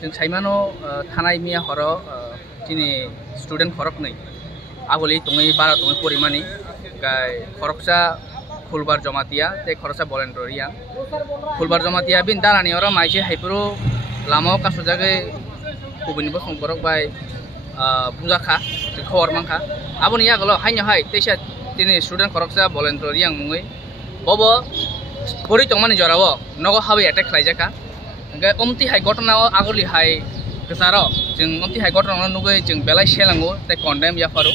जों साइमानो थानाय मिया हर दिनै स्टुडेन्ट खरक नै आगोलि तङै बारा तङै परिमानि गाय खरकसा फुलबार जमातिया ते खरकसा भलेन्टियारिया फुलबार जमातिया बिन दारानि अरा माइसे हाइपुरो लामाव कासुजागे गुबुननिबो संबरक बाय बुजाखा खबर मांखा आबोनि आगोल हाइनो हाय तेसा दिनै स्टुडेन्ट खरकसा भलेन्टियारिया मुङै बबो परि तंमानि जराव नगो हाबै एटेक खालायजाखा ओंखाय अमति हाय घटनाव आगोलि हाय गोसारो जों अमति हाय घटनाव नुगै जों बेलाय सेलांगो ते कन्डेम याफारो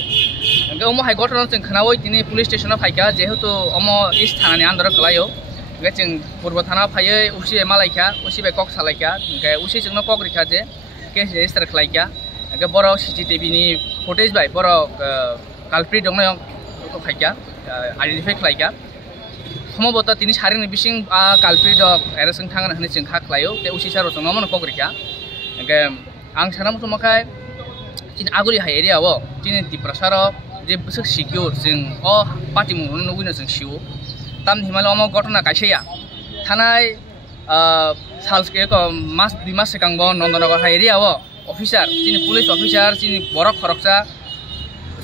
ओंखाय अम हाय घटनाव जों खोनावै दिनै पुलिस स्टेशनाव फायका जेहेतु अम इस्ट थानानि आन्दार खलायो ओंखाय जों पूर्व थाना फायै उसी मालायखा उसी बे कक सालायखा ओंखाय उसी जोंनो कक रिखा जे केस रेजिस्टार खालायखा ओंखाय बर' CCTV नि फुटेज बाय बर' कालप्रिट दंनो फायका आइडेन्टिफाइ खालायखा সম্ভবত তিনি সারিনি বিশিং কালপ্রিট এরেস্ট थांगोन होननानै जों खाख्लायो ते उसी सारो जों मामन कग्रिका ओंखाय आं साना मथमाखाय दिन आगुलि हाय एरियाव दिन दिप्रसार जे बसक सिकिउर जों अ पार्टी मुंनो नुगैनो जों सिउ ताम हिमालय अम घटना कायसेया थानाय सालसके मास 2 मास सिगांबो नन्दनगर हाय एरियाव अफिसार दिन पुलिस अफिसार दिन बरक खरकसा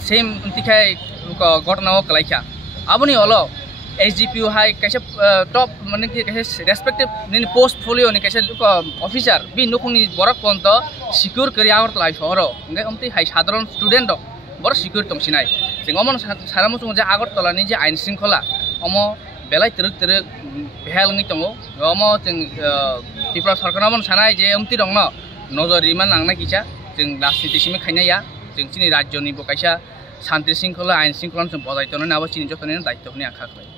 सेम तिखाय घटनाव कलायखा आबनि अलो SGPU हाय कैसे टॉप माने कैसे रेस्पेक्टिव नि पोर्टफोलियो नि कैसे ऑफिसर बि नुखुंनि बरक पंत सिक्योर करि आगरतला शहर ओंगे अमति हाय साधारण स्टूडेंट बर सिक्योर तंसिनाय जों अमन सारा मुसुं जे आगरतलानि जे आइन शृंखला अम बेलाय तरक तरक बेहालङै दङो अम जों त्रिपुरा सरकारनाव सानाय जे अमति दङ नजर रिमान नांनाय किसा जों राजनीतिसिम खायनाया जों चिनि राज्यनि बकायसा शान्ति शृंखला आइन शृंखला जों बजायतनो नाबो चिनि जतनि दायित्वनि आखा खालाय